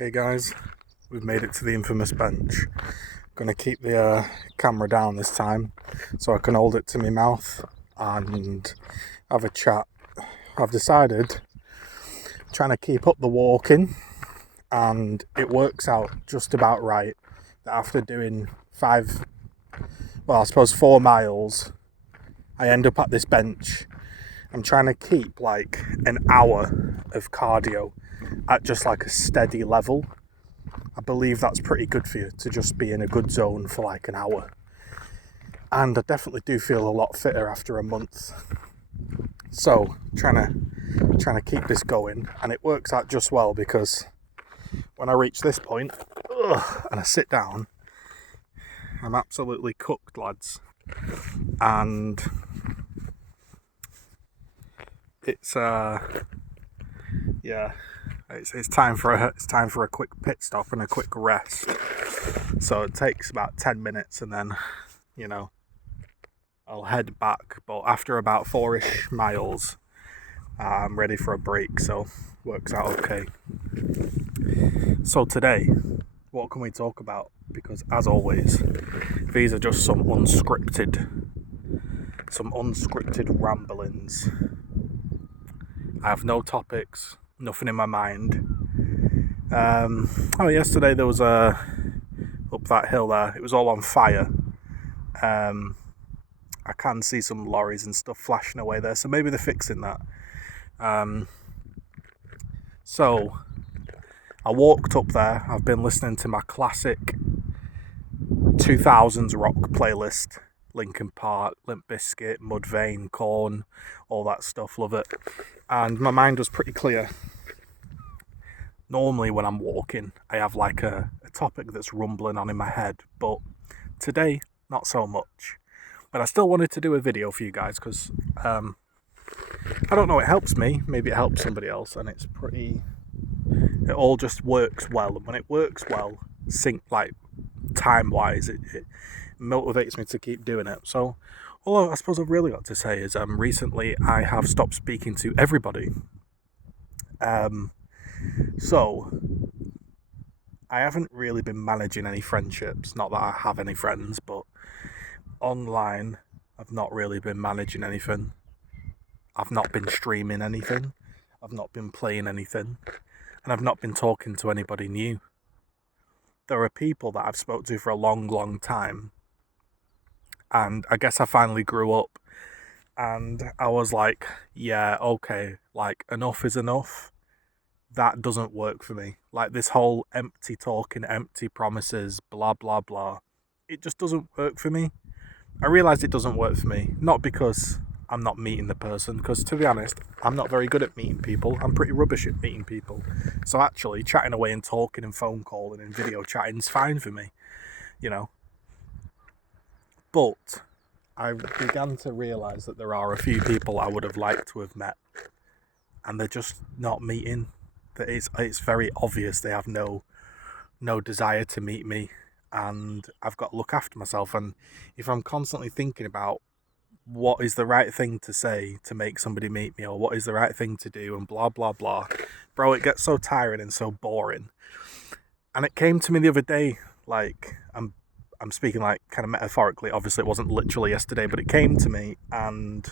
Okay guys, we've made it to the infamous bench. Gonna keep the camera down this time so I can hold it to my mouth and have a chat. I've decided trying to keep up the walking, and it works out just about right that after doing 4 miles, I end up at this bench. I'm trying to keep like an hour of cardio at just like a steady level. I believe that's pretty good for you to just be in a good zone for like an hour. And I definitely do feel a lot fitter after a month. So trying to keep this going, and it works out just well because when I reach this point and I sit down, I'm absolutely cooked, lads. And it's it's time for a quick pit stop and a quick rest. So it takes about 10 minutes, and then I'll head back. But after about 4-ish miles, I'm ready for a break. So works out okay. So today, what can we talk about? Because as always, these are just some unscripted ramblings. I have no topics, nothing in my mind. Yesterday there was up that hill there. It was all on fire. I can see some lorries and stuff flashing away there, so maybe they're fixing that. So I walked up there. I've been listening to my classic 2000s rock playlist. Linkin Park, Limp Bizkit, Mudvayne, Korn, all that stuff, love it. And my mind was pretty clear. Normally when I'm walking, I have like a topic that's rumbling on in my head, but today, not so much. But I still wanted to do a video for you guys because, I don't know, it helps me, maybe it helps somebody else, and it all just works well. And when it works well, time-wise, it motivates me to keep doing it. So all I suppose I've really got to say is recently I have stopped speaking to everybody. So I haven't really been managing any friendships. Not that I have any friends, but online I've not really been managing anything. I've not been streaming anything. I've not been playing anything. And I've not been talking to anybody new. There are people that I've spoke to for a long, long time. And I guess I finally grew up. And I was like, yeah, okay, like enough is enough. That doesn't work for me. Like this whole empty talking, empty promises, blah, blah, blah. It just doesn't work for me. I realised it doesn't work for me. Not because I'm not meeting the person, because to be honest, I'm not very good at meeting people. I'm pretty rubbish at meeting people. So actually, chatting away and talking and phone calling and video chatting is fine for me, But I began to realise that there are a few people I would have liked to have met, and they're just not meeting. That it's very obvious they have no desire to meet me, and I've got to look after myself. And if I'm constantly thinking about what is the right thing to say to make somebody meet me, or what is the right thing to do, and blah blah blah, bro, it gets so tiring and so boring. And it came to me the other day, like I'm speaking like kind of metaphorically. Obviously, it wasn't literally yesterday, but it came to me, and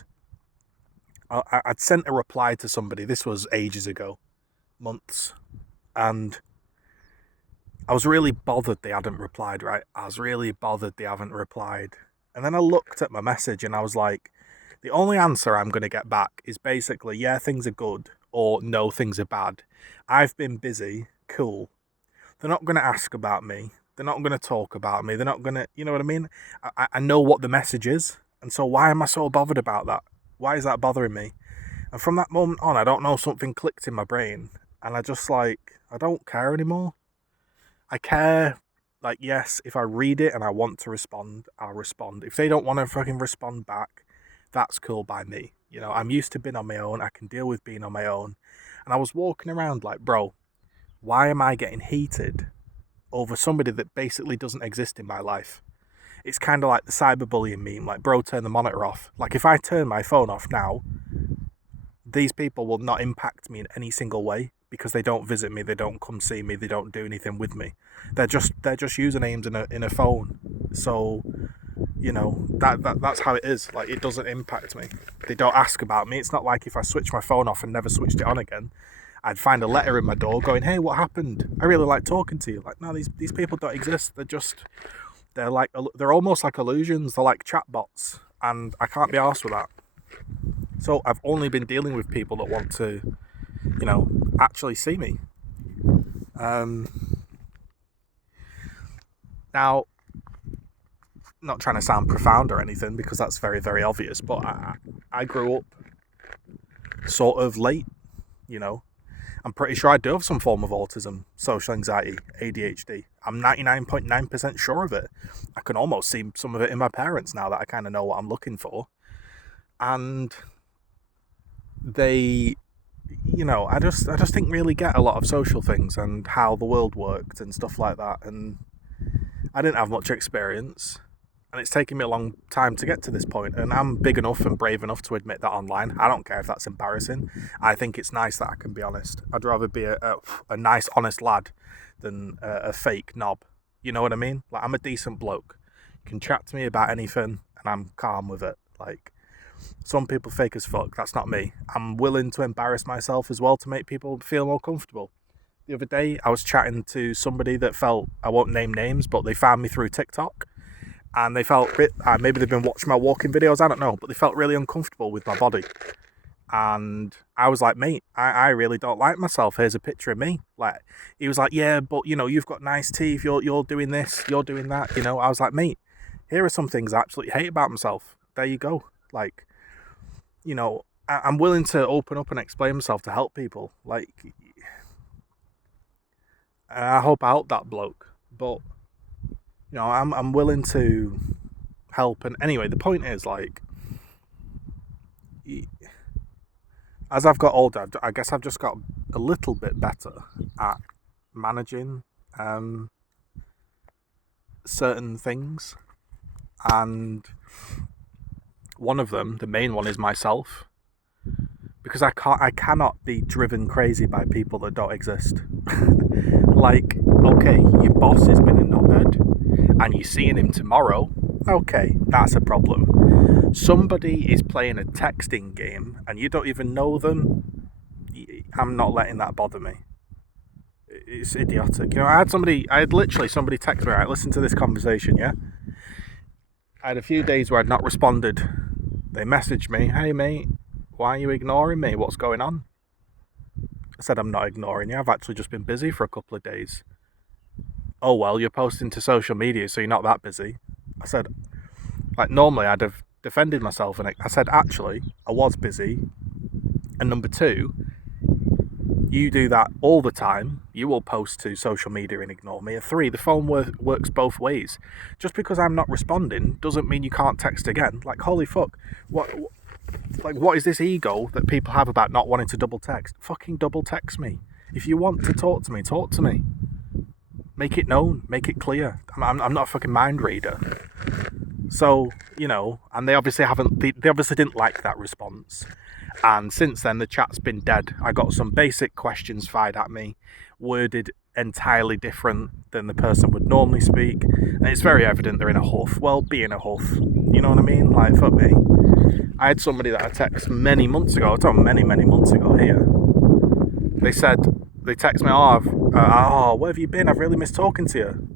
I'd sent a reply to somebody. This was ages ago, months, and I was really bothered they hadn't replied, right? I was really bothered they haven't replied. And then I looked at my message and I was like, the only answer I'm going to get back is basically, yeah, things are good, or no, things are bad. I've been busy, cool. They're not going to ask about me. They're not going to talk about me. They're not going to, you know what I mean? I know what the message is. And so why am I so bothered about that? Why is that bothering me? And from that moment on, I don't know, something clicked in my brain. And I don't care anymore. I care, like, yes, if I read it and I want to respond, I'll respond. If they don't want to fucking respond back, that's cool by me. I'm used to being on my own. I can deal with being on my own. And I was walking around like, bro, why am I getting heated over somebody that basically doesn't exist in my life? It's kind of like the cyberbullying meme, like, bro, turn the monitor off. Like, if I turn my phone off now, these people will not impact me in any single way because they don't visit me, they don't come see me, they don't do anything with me. They're just usernames in a phone. So, you know, that's how it is. Like, it doesn't impact me. They don't ask about me. It's not like if I switch my phone off and never switched it on again, I'd find a letter in my door going, "Hey, what happened? I really like talking to you." Like, no, these people don't exist. They're almost like illusions. They're like chatbots, and I can't be arsed with that. So I've only been dealing with people that want to, you know, actually see me. Now, not trying to sound profound or anything, because that's very, very obvious, but I grew up sort of late, you know. I'm pretty sure I do have some form of autism, social anxiety, ADHD. I'm 99.9% sure of it. I can almost see some of it in my parents now that I kind of know what I'm looking for. And they, you know, I just didn't really get a lot of social things and how the world worked and stuff like that. And I didn't have much experience. And it's taken me a long time to get to this point, and I'm big enough and brave enough to admit that online. I don't care if that's embarrassing. I think it's nice that I can be honest. I'd rather be a nice, honest lad than a fake knob. You know what I mean? Like, I'm a decent bloke. You can chat to me about anything, and I'm calm with it. Like, some people fake as fuck. That's not me. I'm willing to embarrass myself as well to make people feel more comfortable. The other day, I was chatting to somebody that felt, I won't name names, but they found me through TikTok. And they felt, maybe they've been watching my walking videos, I don't know, but they felt really uncomfortable with my body. And I was like, mate, I really don't like myself. Here's a picture of me. Like, he was like, yeah, but, you know, you've got nice teeth, you're doing this, you're doing that, you know. I was like, mate, here are some things I absolutely hate about myself. There you go. Like, you know, I'm willing to open up and explain myself to help people. Like, I hope I help that bloke, but... you know, I'm willing to help. And anyway, the point is, like, as I've got older, I guess I've just got a little bit better at managing certain things. And one of them, the main one, is myself. Because I cannot be driven crazy by people that don't exist. Like, okay, your boss has been in knobhead, and you're seeing him tomorrow, okay, that's a problem. Somebody is playing a texting game and you don't even know them, I'm not letting that bother me. It's idiotic. You know, I had literally somebody text me, right, listen to this conversation, yeah? I had a few days where I'd not responded. They messaged me, hey mate, why are you ignoring me? What's going on? I said, I'm not ignoring you, I've actually just been busy for a couple of days. Oh, well, you're posting to social media, so you're not that busy. I said, like, normally I'd have defended myself, and I said, actually, I was busy. And number two, you do that all the time. You will post to social media and ignore me. And three, the phone works both ways. Just because I'm not responding doesn't mean you can't text again. Like, holy fuck, what is this ego that people have about not wanting to double text? Fucking double text me. If you want to talk to me, talk to me. Make it known, make it clear. I'm not a fucking mind reader. So, you know, and they obviously didn't like that response. And since then, the chat's been dead. I got some basic questions fired at me, worded entirely different than the person would normally speak. And it's very evident they're in a huff. Well, be in a huff. You know what I mean? Like, fuck me. I had somebody that I texted many months ago here. They text me, where have you been? I've really missed talking to you.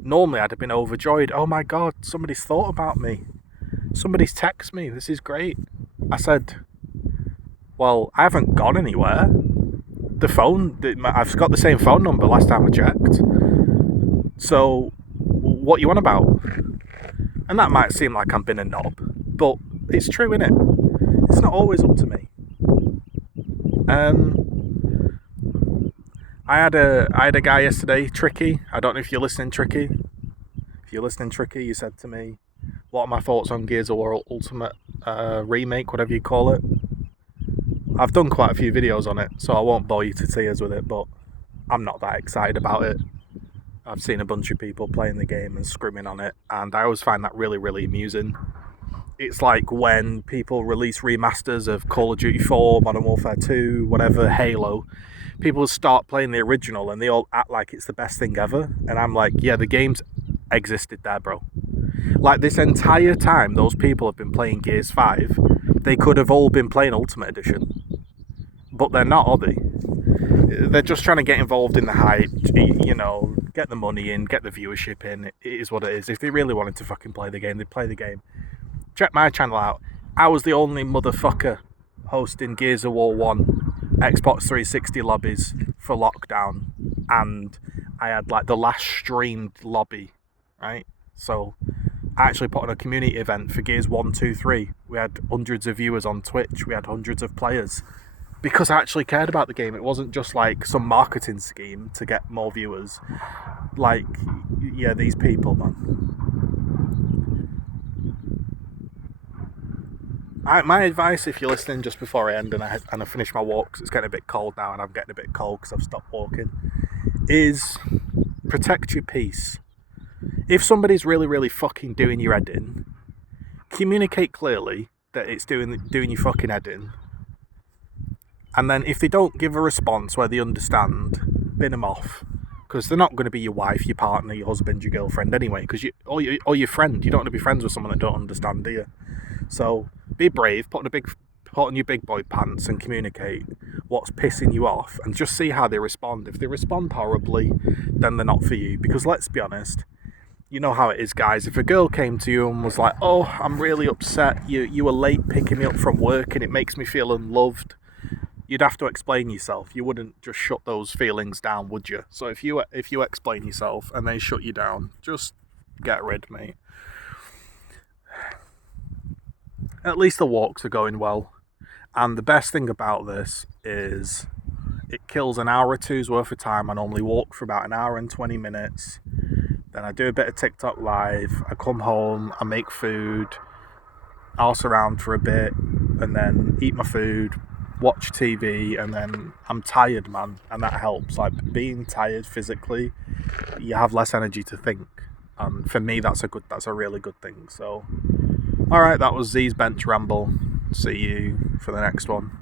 Normally I'd have been overjoyed. Oh my God, somebody's thought about me. Somebody's texted me. This is great. I said, well, I haven't gone anywhere. I've got the same phone number last time I checked. So, what you on about? And that might seem like I'm being a knob, but it's true, innit? It's not always up to me. I had a guy yesterday, Tricky. I don't know if you're listening, Tricky. If you're listening, Tricky, you said to me, what are my thoughts on Gears of War Ultimate remake, whatever you call it. I've done quite a few videos on it, so I won't bore you to tears with it, but I'm not that excited about it. I've seen a bunch of people playing the game and screaming on it, and I always find that really, really amusing. It's like when people release remasters of Call of Duty 4, Modern Warfare 2, whatever, Halo. People start playing the original and they all act like it's the best thing ever. And I'm like, yeah, the game's existed there, bro. Like, this entire time those people have been playing Gears 5, they could have all been playing Ultimate Edition. But they're not, are they? They're just trying to get involved in the hype, you know, get the money in, get the viewership in. It is what it is. If they really wanted to fucking play the game, they'd play the game. Check my channel out. I was the only motherfucker hosting Gears of War 1 Xbox 360 lobbies for lockdown. And I had like the last streamed lobby, right? So I actually put on a community event for Gears 1, 2, 3. We had hundreds of viewers on Twitch. We had hundreds of players. Because I actually cared about the game. It wasn't just like some marketing scheme to get more viewers. Like, yeah, these people, man. My advice, if you're listening just before I end and I finish my walk, because it's getting a bit cold now and I'm getting a bit cold because I've stopped walking, is protect your peace. If somebody's really, really fucking doing your head in, communicate clearly that it's doing your fucking head in. And then if they don't give a response where they understand, bin them off. Because they're not going to be your wife, your partner, your husband, your girlfriend anyway. Because or your friend. You don't want to be friends with someone that don't understand, do you? So be brave, put on your big boy pants and communicate what's pissing you off. And just see how they respond. If they respond horribly, then they're not for you. Because let's be honest, you know how it is, guys. If a girl came to you and was like, oh, I'm really upset, you were late picking me up from work and it makes me feel unloved, you'd have to explain yourself. You wouldn't just shut those feelings down, would you? So if you explain yourself and they shut you down, just get rid, mate. At least the walks are going well. And the best thing about this is it kills an hour or two's worth of time. I normally walk for about an hour and 20 minutes. Then I do a bit of TikTok live. I come home, I make food, arse around for a bit, and then eat my food, watch TV, and then I'm tired, man, and that helps. Like, being tired physically, you have less energy to think, and for me that's a really good thing. So alright, that was Zii's bench ramble. See you for the next one.